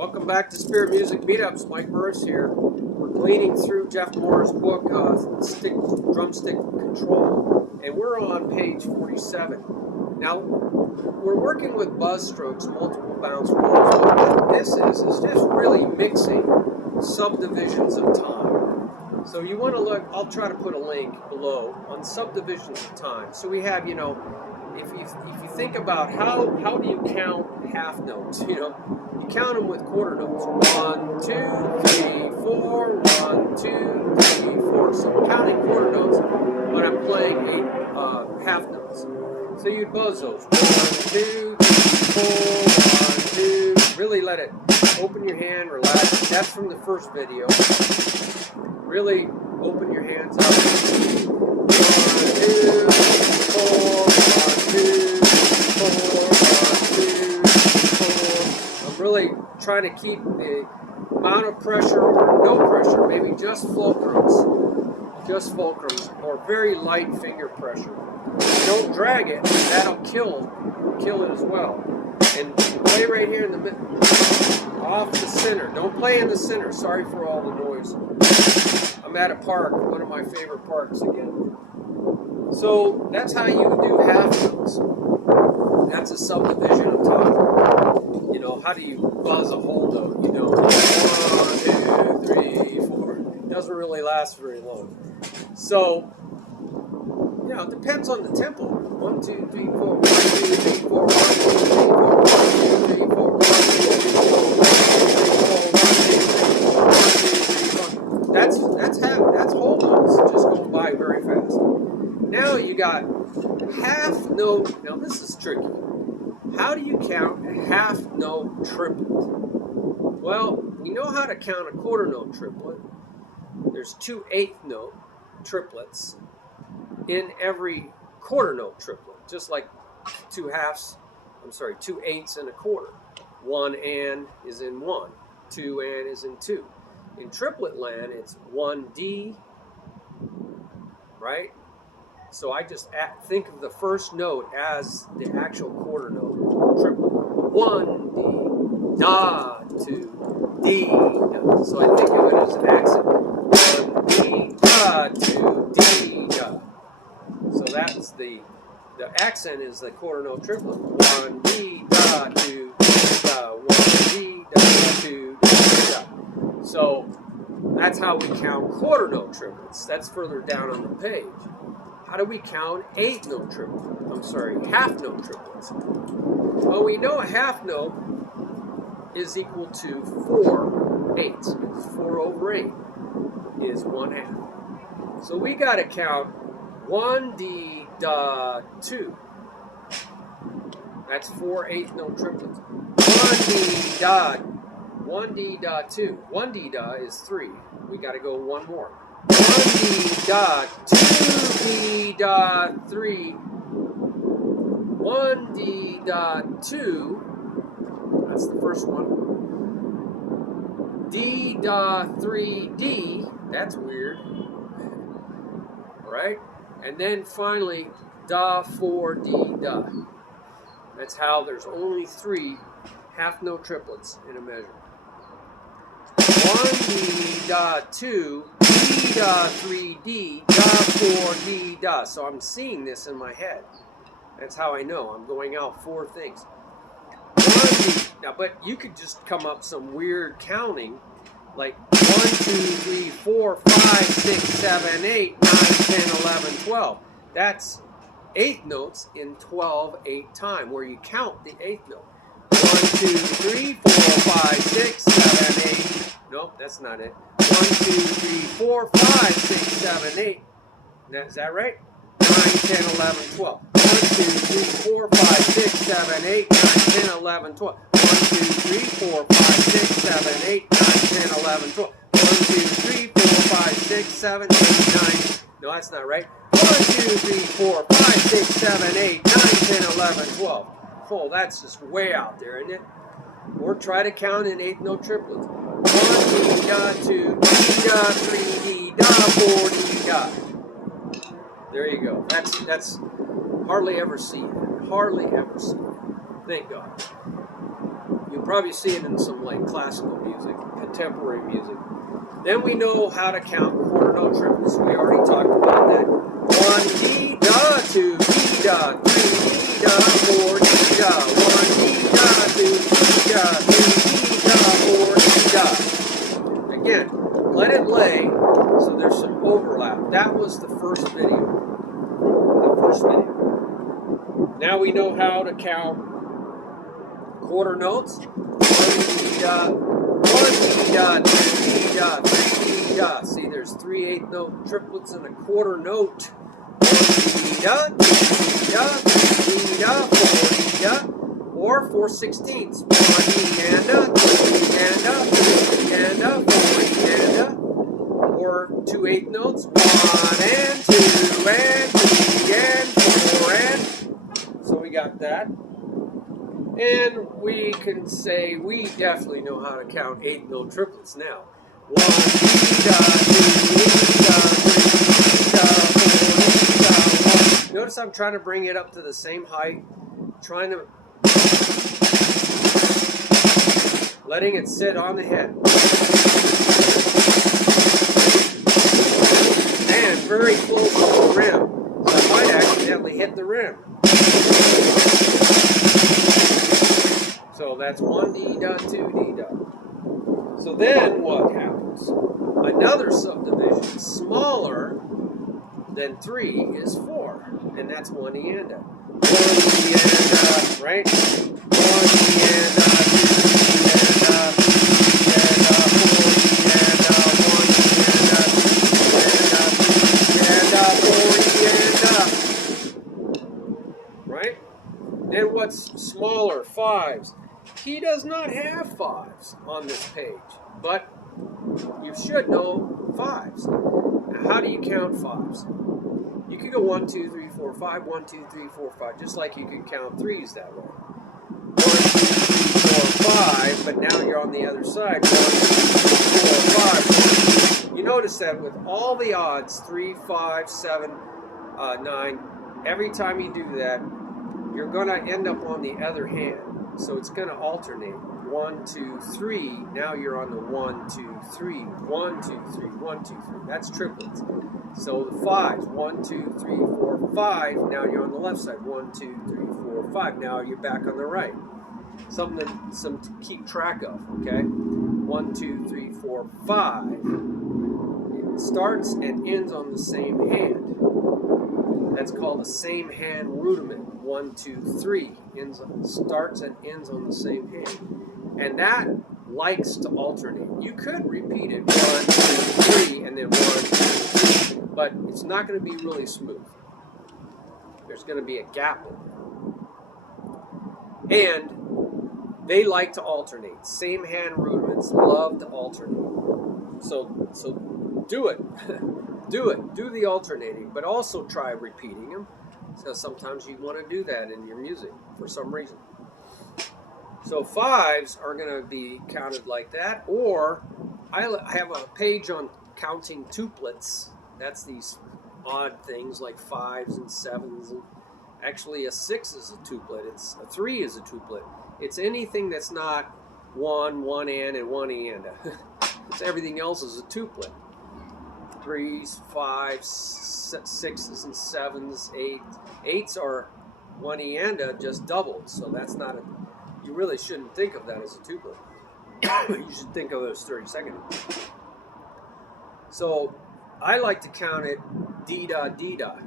Welcome back to Spirit Music Meetups. Mike Burris here. We're gleaning through Jeff Moore's book, Drumstick Control, and we're on page 47. Now, we're working with buzz strokes, multiple bounce rolls. What this is just really mixing subdivisions of time. So you want to look, I'll try to put a link below on subdivisions of time. So we have, if you think about how do you count half notes, you count them with quarter notes. 1, 2, 3, 4, 1, 2, 3, 4. So I'm counting quarter notes when I'm playing half notes. So you'd buzz those. 1, 2, 3, 4, 1, 2. Really let it open your hand, relax. That's from the first video. Really open your hands up. 1, 2, 4, 1, 2, 4, 1, 2, 4. I'm really trying to keep the amount of pressure or no pressure, maybe just fulcrums, or very light finger pressure. Don't drag it, that'll kill it as well. And play right here in the middle, off the center. Don't play in the center. Sorry for all the noise. I'm at a park, one of my favorite parks again. So that's how you do half notes. That's a subdivision of time. How do you buzz a whole note? 1, 2, 3, 4. It doesn't really last very long. So, it depends on the tempo. 1, 2, 3, 4, 1, 2, 3, 4, 1, 2, 3, 4, 1, 2, 3, 4, 1, 2, 3, 4, 1, 2, 3, 4. That's whole notes. Just go by very fast. Now you got half note. Now this is tricky. How do you count a half note triplet? Well, we know how to count a quarter note triplet. There's 2 eighth note triplets in every quarter note triplet, just like 2 eighths and a quarter. 1 and is in 1, 2 and is in 2. In triplet land, it's 1D, right? So I just think of the first note as the actual quarter note triplet. 1 D, da, 2 D, da. So I think of it as an accent. 1 D, da, 2 D, da. So that's the accent is the quarter note triplet. 1 D, da, 2 D, da. 1 D, da, 2 D, da. So that's how we count quarter note triplets. That's further down on the page. How do we count half note triplets? Well, we know a half note is equal to 4 eighths. 4 over 8 is 1/2. So we got to count 1D da 2. That's 4 eighth note triplets. 1D da 2. 1D da is 3. We got to go one more. 1D da 2D da 3. 1D da 2. That's the first one. D da 3D. That's weird. Right? And then finally, da 4D da. That's how there's only 3 half note triplets in a measure. 1D da 2, D da 3D, da 4D da. So I'm seeing this in my head. That's how I know. I'm going out 4 things. 1D. Now, but you could just come up some weird counting, like 1, 2, 3, 4, 5, 6, 7, 8, 9, 10, 11, 12. That's 8 notes in 12/8 time, where you count the 8th note. 1, 2, 3, 4, 5, 6, 7, 8. Nope, that's not it. 1, 2, 3, 4, 5, 6, 7, 8. Is that right? 9, 10, 11, 12. 1, 2, 3, 4, 5, 6, 7, 8, 9, 10, 11, 12. 1, 2, 3, 4, 5, 6, 7, 8, 9, 10, 11, 12. 1, 2, 3, 4, 5, 6, 7, 8, 9. No, that's not right. 1, 2, 3, 4, 5, 6, 7, 8, 9, 10, 11, 12. Oh, that's just way out there, isn't it? Or try to count in 8th note triplets. 1 D da 2 D da 3 D da 4 D da. There you go. That's hardly ever seen. Hardly ever seen. Thank God. You Probably see it in some like classical music, contemporary music. Then we know how to count quarter note triplets. We already talked about that. 1 D da, 2 D da, 3 D da, 4 D da, 1 D da, 2 D da, 3 D da, 4 D da. Again, let it lay so there's some overlap. That was the first video. Now we know how to count quarter notes. 1 D da, 1 D da, 2 D da, 3 D da. See, there's 3 8th note triplets and a quarter note. 1 D da, 2 D da, 3 D da, 4 D da, or 4/16ths. 1 D and a, 2 D and a, 3 D and a, 4 D and a, or 2 8th notes. 1 and 2 and 3 and 4 and. So we got that. And we can say we definitely know how to count 8th note triplets now. 1 D da, 2 D da, 3 da, 4 da, 1. Notice I'm trying to bring it up to the same height, trying to letting it sit on the head. And very close to the rim. So I might accidentally hit the rim. So that's 1 D da, 2 D da. So then what happens? Another subdivision smaller than 3 is 4. And that's 1 E and a. 1 E and a, right? 1 E and a, 2 E and a, 3 E and a, 4 E and a, 1 E and a, 2 E and a, 3 E and a, 4 E and a. Right? Then what's smaller? 5s. He does not have 5s on this page, but you should know 5s. Now, how do you count 5s? You could go 1, 2, 3, 4, 5, 1, 2, 3, 4, 5, just like you could count 3s that way. 1, 2, 3, 4, 5, but now you're on the other side. 1, 2, 3, 4, 5. You notice that with all the odds, 3, 5, 7, 9, every time you do that, you're going to end up on the other hand. So it's going to alternate. 1, 2, 3. Now you're on the 1, 2, 3. 1, 2, 3. 1, 2, 3. That's triplets. So the 5s. 1, 2, 3, 4, 5. Now you're on the left side. 1, 2, 3, 4, 5. Now you're back on the right. Something to keep track of. Okay. 1, 2, 3, 4, 5. It starts and ends on the same hand. That's called a same hand rudiment. 1, 2, 3 starts and ends on the same hand, and that likes to alternate. You could repeat it 1, 2, 3, and then 1, 2, 3, but it's not going to be really smooth. There's going to be a gap in there, and they like to alternate. Same hand rudiments love to alternate. So do it. Do it. Do the alternating, but also try repeating them. So sometimes you want to do that in your music for some reason. So 5s are going to be counted like that, or I have a page on counting tuplets. That's these odd things like 5s and 7s. And actually, a 6 is a tuplet. A 3 is a tuplet. It's anything that's not 1, 1 and 1 E and a. It's everything else is a tuplet. 3s, 5s, 6s, and 7s, 8s. 8s are 1 E and a just doubled, so that's not a. You really shouldn't think of that as a tuplet. You should think of it as 32nd. So I like to count it D da D da.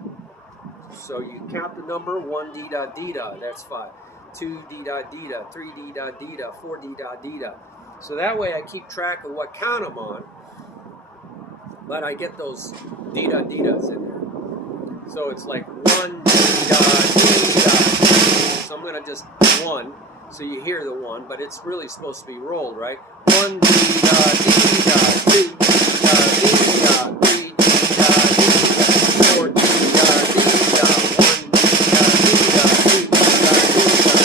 So you count the number 1 D da D da. That's 5. 2 D da D da. 3 D da D da. 4 D da D da. So that way I keep track of what count I'm on. But I get those D-da-D-das in there. So it's like 1 D-da-D-da. So I'm going to just 1. So you hear the 1, but it's really supposed to be rolled, right? 1 D-da-D-da, 2 D-da-D-da, 3 D-da-D-da, 4 D-da-D-da, 1 D-da-D-da, 2 D-da-D-da, 3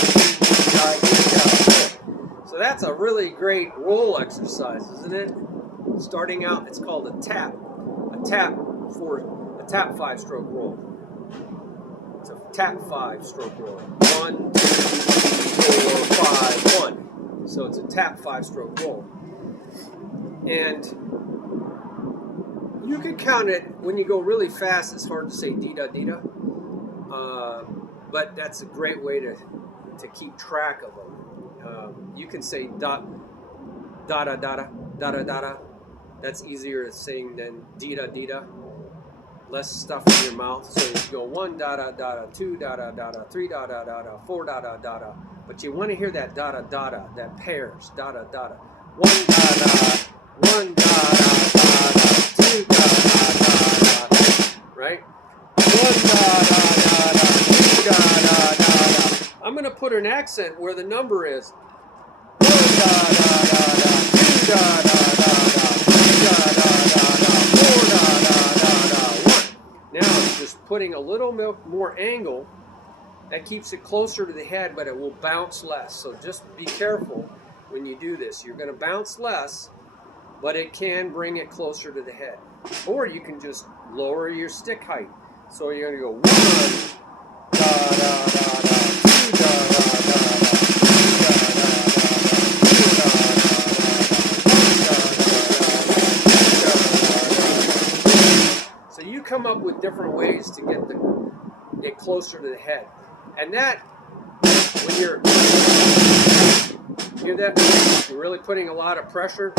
D-da-D-da. So that's a really great roll exercise, isn't it? Starting out, it's called a tap 5-stroke roll. It's a tap 5-stroke roll. 1, 2, 3, 4, 5, 1. So it's a tap 5-stroke roll. And you can count it when you go really fast. It's hard to say dee-da, but that's a great way to keep track of them. You can say da da da da da da da. That's easier to sing than dee-da. Less stuff in your mouth. So you go 1 da da da, 2 da da da, 3 da da da, 4 da da da. But you want to hear that da da, that pairs, da da. 1 da da, 1 da da, 2 da da, right? 1 da da, 2 da da. I'm going to put an accent where the number is 1 da da, 2 da da, 3 da da, 4 da. Now it's just putting a little more angle. That keeps it closer to the head, but it will bounce less. So just be careful when you do this. You're going to bounce less, but it can bring it closer to the head. Or you can just lower your stick height. So you're going to go 1 da da da da, 2 da da da da, 3 da da da da, 2 da da da da, 1 da da da da. So you come up with different ways to get closer to the head. And that, when you're hear that, you're really putting a lot of pressure.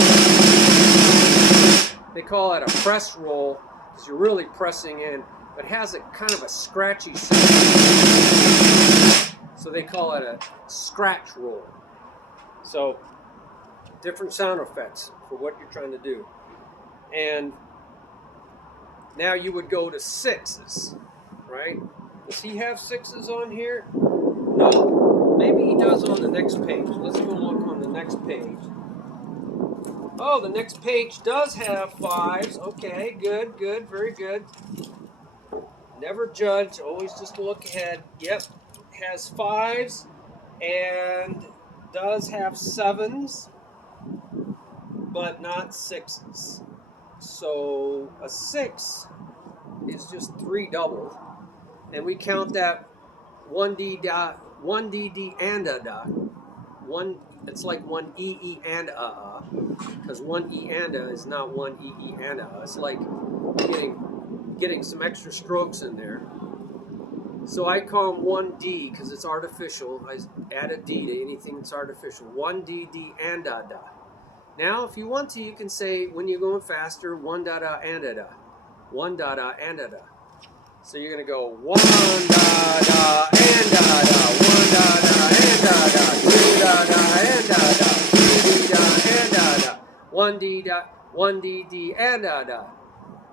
They call it a press roll because you're really pressing in, but it has a kind of a scratchy sound. So they call it a scratch roll. So different sound effects for what you're trying to do. And now you would go to 6s, right? Does he have 6s on here? No. Maybe he does on the next page. Let's go look on the next page. Oh, the next page does have 5s. Okay, good, very good. Never judge, always just look ahead. Yep, has 5s and does have 7s, but not 6s. So a 6 is just 3 doubled. And we count that 1D da, 1DD and a da. It's like 1 EE and a, because 1 E and a is not 1 EE and a. It's like getting some extra strokes in there. So I call them 1D because it's artificial. I add a D to anything that's artificial. 1DD and a da. Now, if you want to, you can say when you're going faster, 1 da da and a da, 1 da da and a da. So you're going to go 1 da da and da da, 1 da da and da da, 2 da da and da da, 3 da and da da, 1 D da, 1 D D and da da,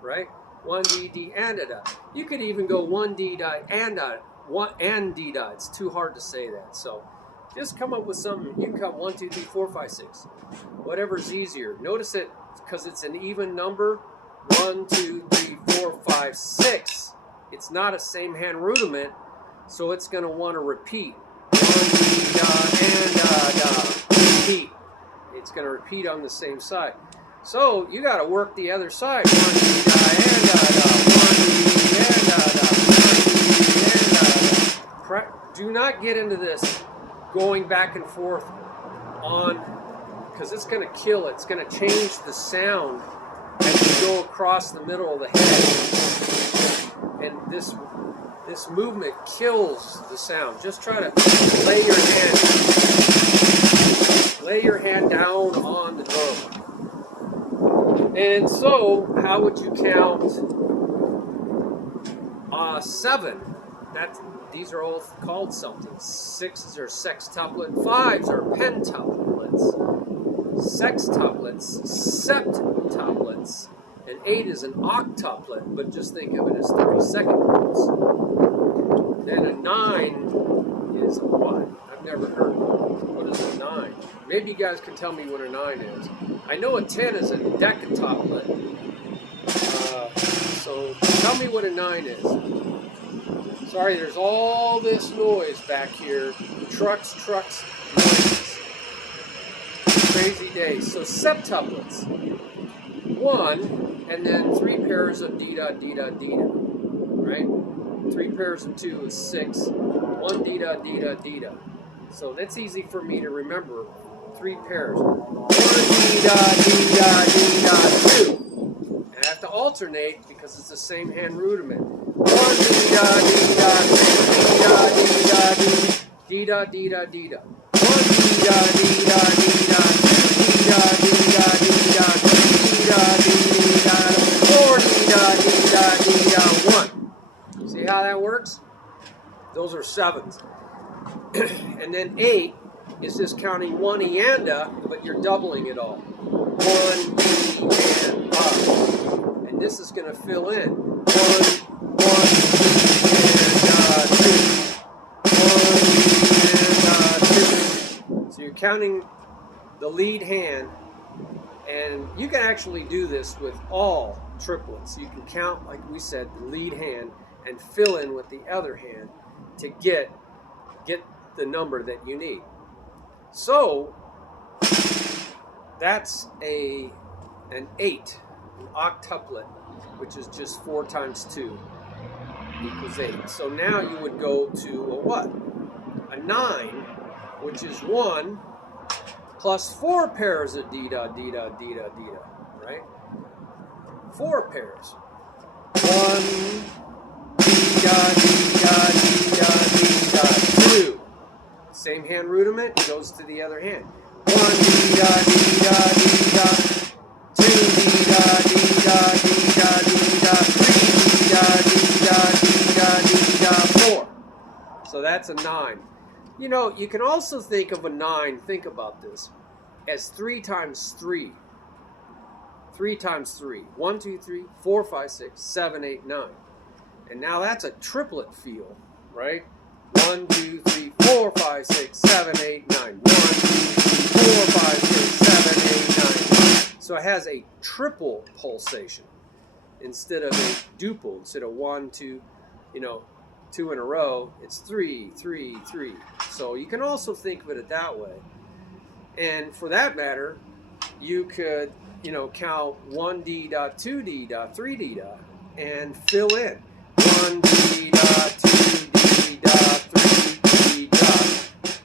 right? 1 D D and da da. You could even go 1 D da and da, 1 and D da. It's too hard to say that. So just come up with something. You can count 1, 2, 3, 4, 5, 6. Whatever's easier. Notice it because it's an even number. 1, 2, 3, 4, 5, 6. It's not a same hand rudiment, so it's going to want to repeat. 1, D, da, and da. Repeat. It's going to repeat on the same side. So you got to work the other side. 1, D, da, and da. 1, D, and da. 1, D, and da. Do not get into this going back and forth on, because it's going to kill it. It's going to change the sound as you go across the middle of the head. And this movement kills the sound. Just try to lay your hand down on the drum. And so, how would you count 7? These are all called something. 6s are sextuplet, 5s are pentuplets, sextuplets, septuplets, and 8 is an octuplet, but just think of it as 32nd notes. Then a 9 is a what? I've never heard of it. What is a 9? Maybe you guys can tell me what a 9 is. I know a 10 is a decatuplet. So tell me what a 9 is. Sorry, there's all this noise back here. Trucks, noise. Crazy day. So septuplets. 1, and then 3 pairs of D da, right? 3 pairs of 2 is 6. 1 D da. So that's easy for me to remember. 3 pairs. 1 D-da, 2. And I have to alternate because it's the same hand rudiment. 1 D-da, D-da, D-da, D-da. 1 D-da, D-da, D-da, 2 D-da, D-da, D-da, 3 D-da, D-da, 4 D-da, D-da, 1. See how that works? Those are 7s. And then 8 is just counting 1 eanda, but you're doubling it all. 1 E and up. And this is going to fill in. 1 E and 2. 1 E and 2. So you're counting the lead hand, and you can actually do this with all triplets. You can count, like we said, the lead hand and fill in with the other hand to get the number that you need. So that's an 8, an octuplet, which is just 4 times 2 equals 8. So now you would go to a what? A 9, which is 1 plus 4 pairs of D-da, D-da, D-da, D-da, right? 4 pairs. 1 D-da, D-da, D-da, D-da, 2. Same hand rudiment goes to the other hand. 1 D-da, D-da, D-da, 2 D-da, D-da, D-da, D-da, 3 D-da, D-da, D-da, D-da, 4. So that's a 9. You know, you can also think of a 9, think about this, as 3 times 3. 3 times 3. 1, 2, 3, 4, 5, 6, 7, 8, 9. And now that's a triplet feel, right? 1, 2, 3, 4, 5, 6, 7, 8, 9. 1, 2, 3, 4, 5, 6, 7, 8, 9. So it has a triple pulsation instead of a duple. Instead of 1, 2, 2 in a row, it's 3, 3, 3. So you can also think of it that way. And for that matter, you could, count 1 D-da, 2 D-da, 3 D-da, and fill in. 1 D-da, 2 D-da, 3 D-da,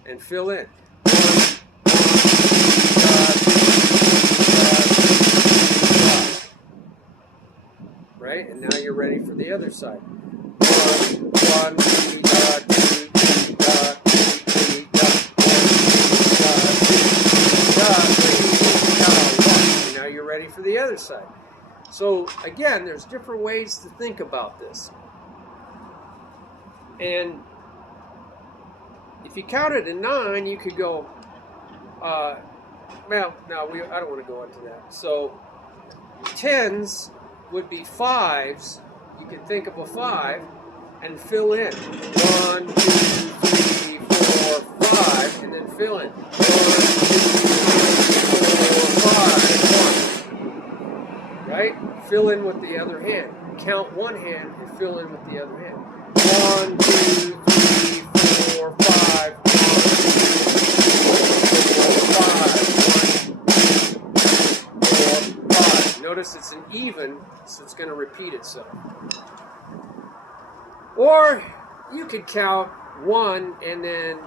and fill in. 1 D-da, 2 D-da, 3 D-da. Right? And now you're ready for the other side. 1 D-da, 2 D-da, 3 D-da, 1 D-da, 2 D-da, 3 D-da, 1. And now you're ready for the other side. So again, there's different ways to think about this. And if you counted a 9, you could go, I don't want to go into that. So 10s would be 5s. You can think of a 5 and fill in. 1, 2, 3, 4, 5, and then fill in. 1, 2, 3, 4, 5, 1. Right? Fill in with the other hand. Count one hand and fill in with the other hand. 1, 2, 3, 4, 5. 1, 2, 3, 4, 5. 1, 2, 4, 5. Notice it's an even, so it's going to repeat itself. Or you could count 1 and then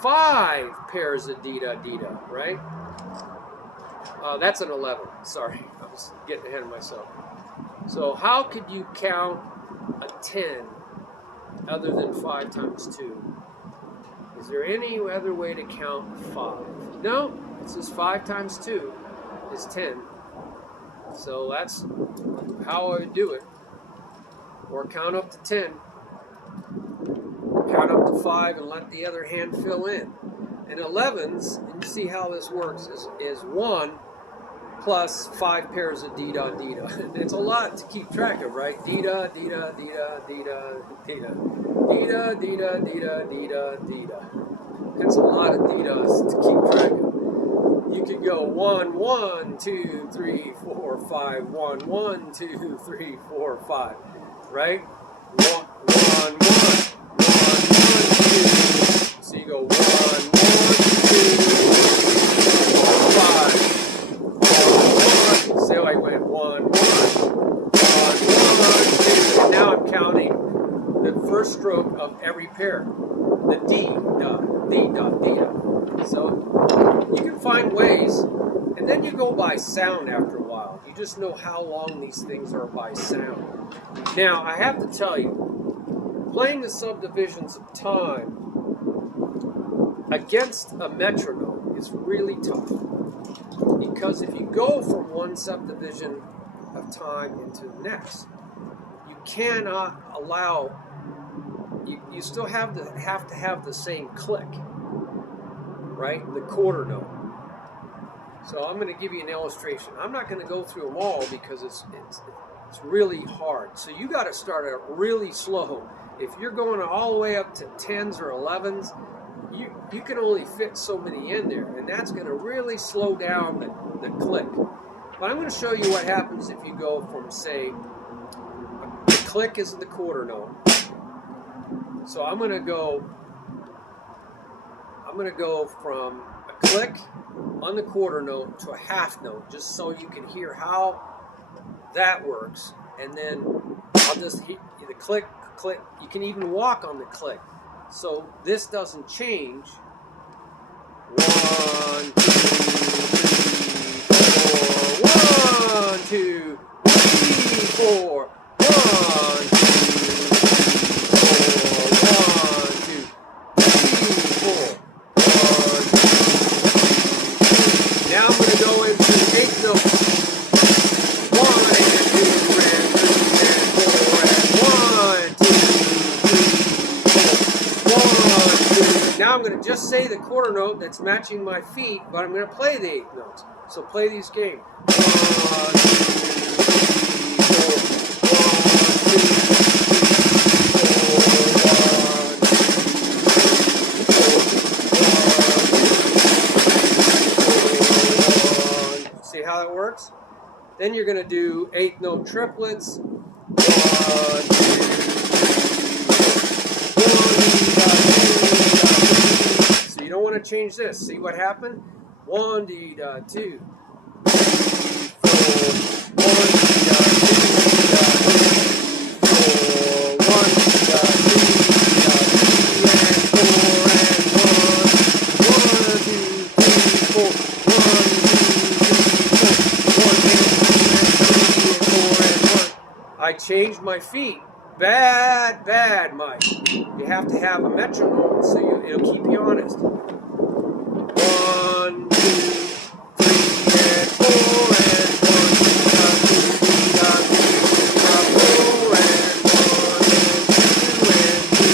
5 pairs of D-da, D-da, right? That's an 11. Sorry, I was getting ahead of myself. So how could you count a 10 other than 5 times 2? Is there any other way to count 5? No, it's just 5 times 2 is 10. So that's how I would do it. Or count up to 10. Count up to 5 and let the other hand fill in. And 11s, and you see how this works, is 1 plus 5 pairs of D-da, D-da. And it's a lot to keep track of, right? D-da, D-da, D-da, D-da, D-da. D-da, D-da, D-da, D-da, D-da. That's a lot of D-das to keep track of. You could go 1, 1, 2, 3, 4, 5, 1, 1, 2, 3, 4, 5. Right? 1, 1, 1, 1, 1, 2. So you go 1, 1, 2, 5. 1, 1. See how I went 1, 1, 1, 1, 2. And now I'm counting the first stroke of every pair. The D, da, D, da, D, da. So you can find ways, and then you go by sound after a while. You just know how long these things are by sound. Now, I have to tell you, playing the subdivisions of time against a metronome is really tough. Because if you go from one subdivision of time into the next, you cannot allow, you still have to have the same click, right? The quarter note. So I'm going to give you an illustration. I'm not going to go through them all because it's really hard. So you got to start out really slow. If you're going all the way up to 10s or 11s, you can only fit so many in there, and that's going to really slow down the click. But I'm going to show you what happens if you go from, say, the click is the quarter note. So I'm going to go from a click on the quarter note to a half note, just so you can hear how that works. And then I'll just hit the click, click. You can even walk on the click. So this doesn't change. 1, 2, 3, 4. 1, 2, 3, 4. 1, 2, 3, 4. 1, 2, 3, 4. 1, 2, 3. Now I'm going to go into 8th note. 1 and 2 and 3 and 4 and 1, 2, 3, 4. 1, 2. Now I'm going to just say the quarter note that's matching my feet, but I'm going to play the 8th notes. So play these games. 1, 2, 3, 4. 1, 2, 3, 4. 1, 2, 3, 4. 1. See how that works? Then you're going to do 8th note triplets. 1, 2, 3. So you don't want to change this. See what happened? 1, 2, 3, 4. 1, 2, 4. I changed my feet. Bad, Mike. You have to have a metronome so it'll keep you honest. 1, 2, 3, and 4, and 1, 2, 3, 4, and 1, and 2, and 3.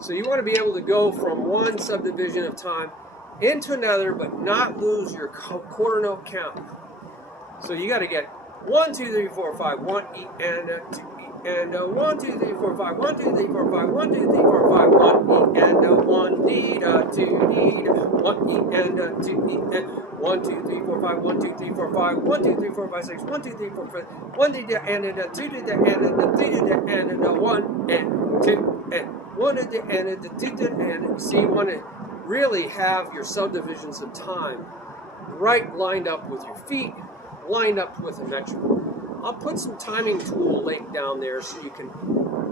So you want to be able to go from one subdivision of time into another, but not lose your quarter note count. So you got to get 1, 2, 3, 4, 5, 1 E and 2 E and 1, 2, 3, 4, 5, 1, 2, 3, 4, 5, 1, 2, 3, 4, 5, 1 E and 1 D 2 D 1 E and 2 E and 1, 2, 3, 4, 5, 1, 2, 3, 4, 5, 1, 2, 3, 4, 5, 6, 1, 2, 3, 4, 5, 1 D and 2 D and 3 D and 1 and 2 and 1 and 2 and see, you want to really have your subdivisions of time right lined up with your feet, lined up with a metronome. I'll put some timing tool link down there so you can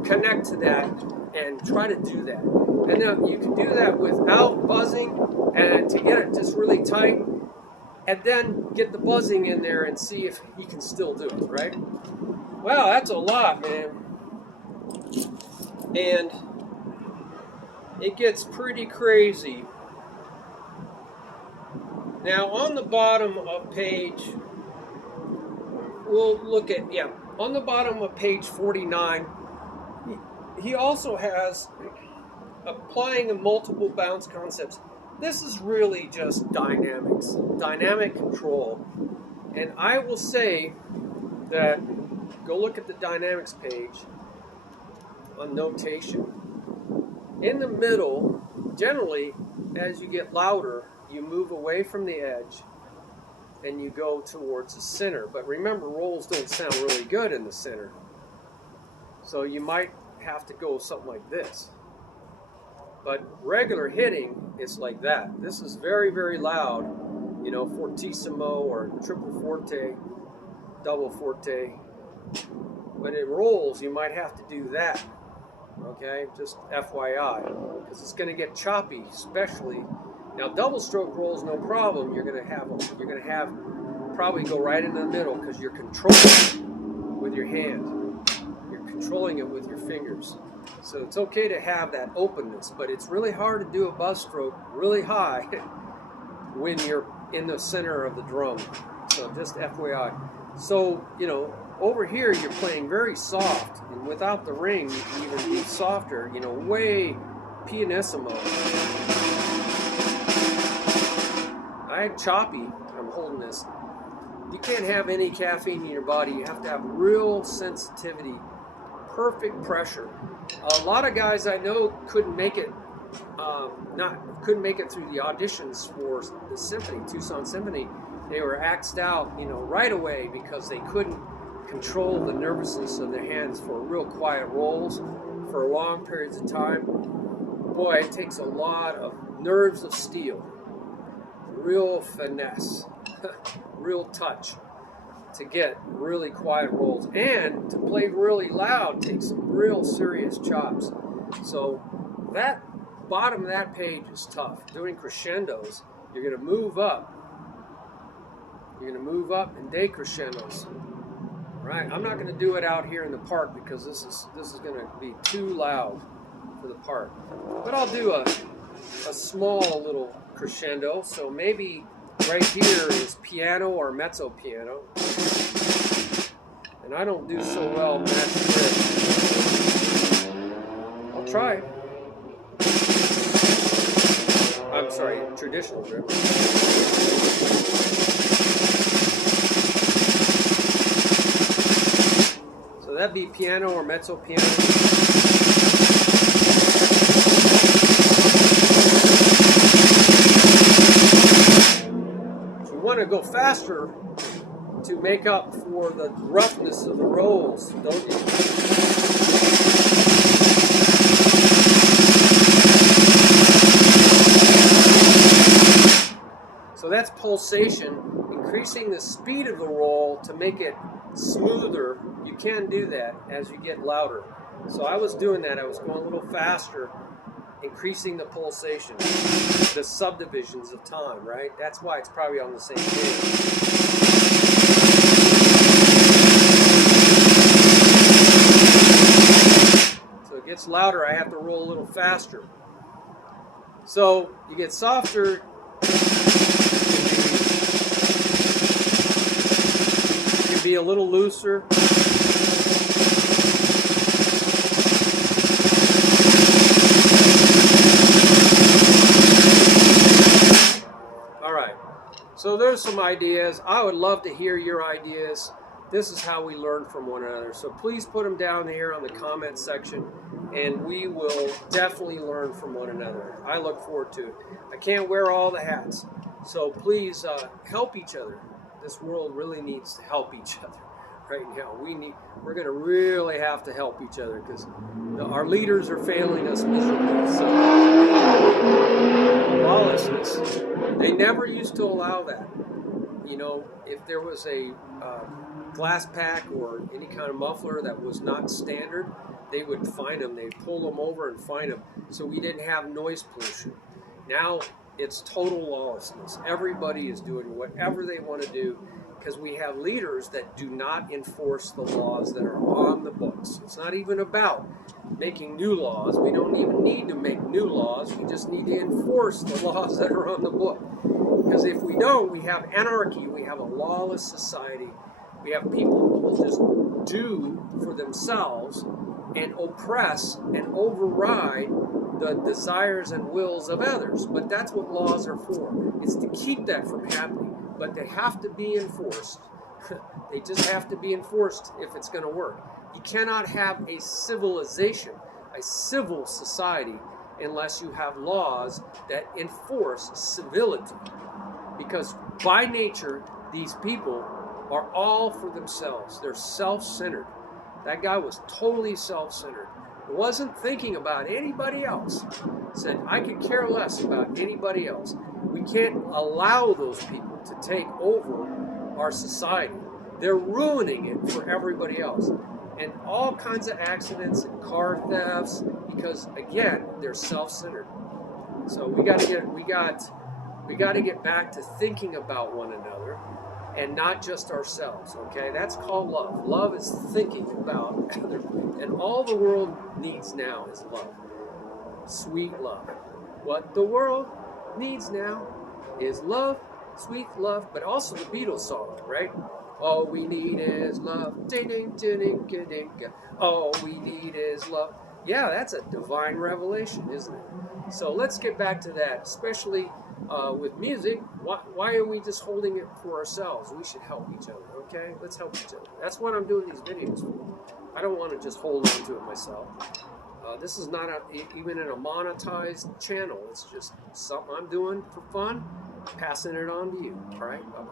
connect to that and try to do that. And then you can do that without buzzing and to get it just really tight, and then get the buzzing in there and see if you can still do it, right? Wow, that's a lot, man. And it gets pretty crazy. Now on the bottom of page, we'll look at, on the bottom of page 49, he also has applying a multiple bounce concepts. This is really just dynamics, dynamic control. And I will say that, go look at the dynamics page on notation. In the middle, generally, as you get louder, you move away from the edge and you go towards the center. But remember, rolls don't sound really good in the center. So you might have to go something like this. But regular hitting is like that. This is very, very loud, fortissimo or triple forte, double forte. When it rolls, you might have to do that. Okay, just FYI, because it's going to get choppy, especially Now double stroke rolls, no problem. You're gonna have probably go right in the middle because you're controlling with your hand. You're controlling it with your fingers. So it's okay to have that openness, but it's really hard to do a buzz stroke really high when you're in the center of the drum. So just FYI. So, you know, over here you're playing very soft, and without the ring you can even be softer, you know, way pianissimo. I had choppy, I'm holding this. You can't have any caffeine in your body. You have to have real sensitivity, perfect pressure. A lot of guys I know couldn't make it through the auditions for the symphony, Tucson Symphony. They were axed out, you know, right away because they couldn't control the nervousness of their hands for real quiet rolls for long periods of time. Boy, it takes a lot of nerves of steel, real finesse, real touch to get really quiet rolls, and to play really loud takes some real serious chops. So that bottom of that page is tough. Doing crescendos, you're going to move up. You're going to move up and decrescendos. Right? I'm not going to do it out here in the park because this is going to be too loud for the park. But I'll do a small little crescendo. So maybe right here is piano or mezzo piano. And I don't do so well matched grip. I'll try. I'm sorry, traditional grip. So that'd be piano or mezzo piano. You want to go faster to make up for the roughness of the rolls, don't you? So that's pulsation, increasing the speed of the roll to make it smoother. You can do that as you get louder. So I was doing that. I was going a little faster, increasing the pulsation, the subdivisions of time, right? That's why it's probably on the same page. So it gets louder, I have to roll a little faster. So you get softer, you can be a little looser. All right, so there's some ideas. I would love to hear your ideas. This is how we learn from one another. So please put them down here on the comment section, and we will definitely learn from one another. I look forward to it. I can't wear all the hats, so please help each other. This world really needs to help each other right now. We're going to really have to help each other because our leaders are failing us miserably. So lawlessness. They never used to allow that. You know, if there was a glass pack or any kind of muffler that was not standard, they would fine them. They'd pull them over and fine them. So we didn't have noise pollution. Now it's total lawlessness. Everybody is doing whatever they want to do because we have leaders that do not enforce the laws that are on the books. It's not even about making new laws. We don't even need to make new laws. We just need to enforce the laws that are on the book. Because if we don't, we have anarchy. We have a lawless society. We have people who will just do for themselves and oppress and override the desires and wills of others. But that's what laws are for. It's to keep that from happening. But they have to be enforced. They just have to be enforced if it's going to work. You cannot have a civilization, a civil society, unless you have laws that enforce civility. Because by nature, these people are all for themselves. They're self-centered. That guy was totally self-centered. He wasn't thinking about anybody else. Said, I could care less about anybody else. We can't allow those people to take over our society. They're ruining it for everybody else. And all kinds of accidents and car thefts because, again, they're self-centered. So we got We got to get back to thinking about one another and not just ourselves, okay? That's called love. Love is thinking about other, and all the world needs now is love. Sweet love. What the world needs now is love, sweet love, but also the Beatles song, right? All we need is love. Ding, ding, ding, ding, ding, ding. All we need is love. Yeah, that's a divine revelation, isn't it? So let's get back to that, especially with music. Why are we just holding it for ourselves? We should help each other, okay? Let's help each other. That's what I'm doing these videos for. I don't want to just hold on to it myself. This is not even in a monetized channel. It's just something I'm doing for fun, passing it on to you. All right? Bye-bye.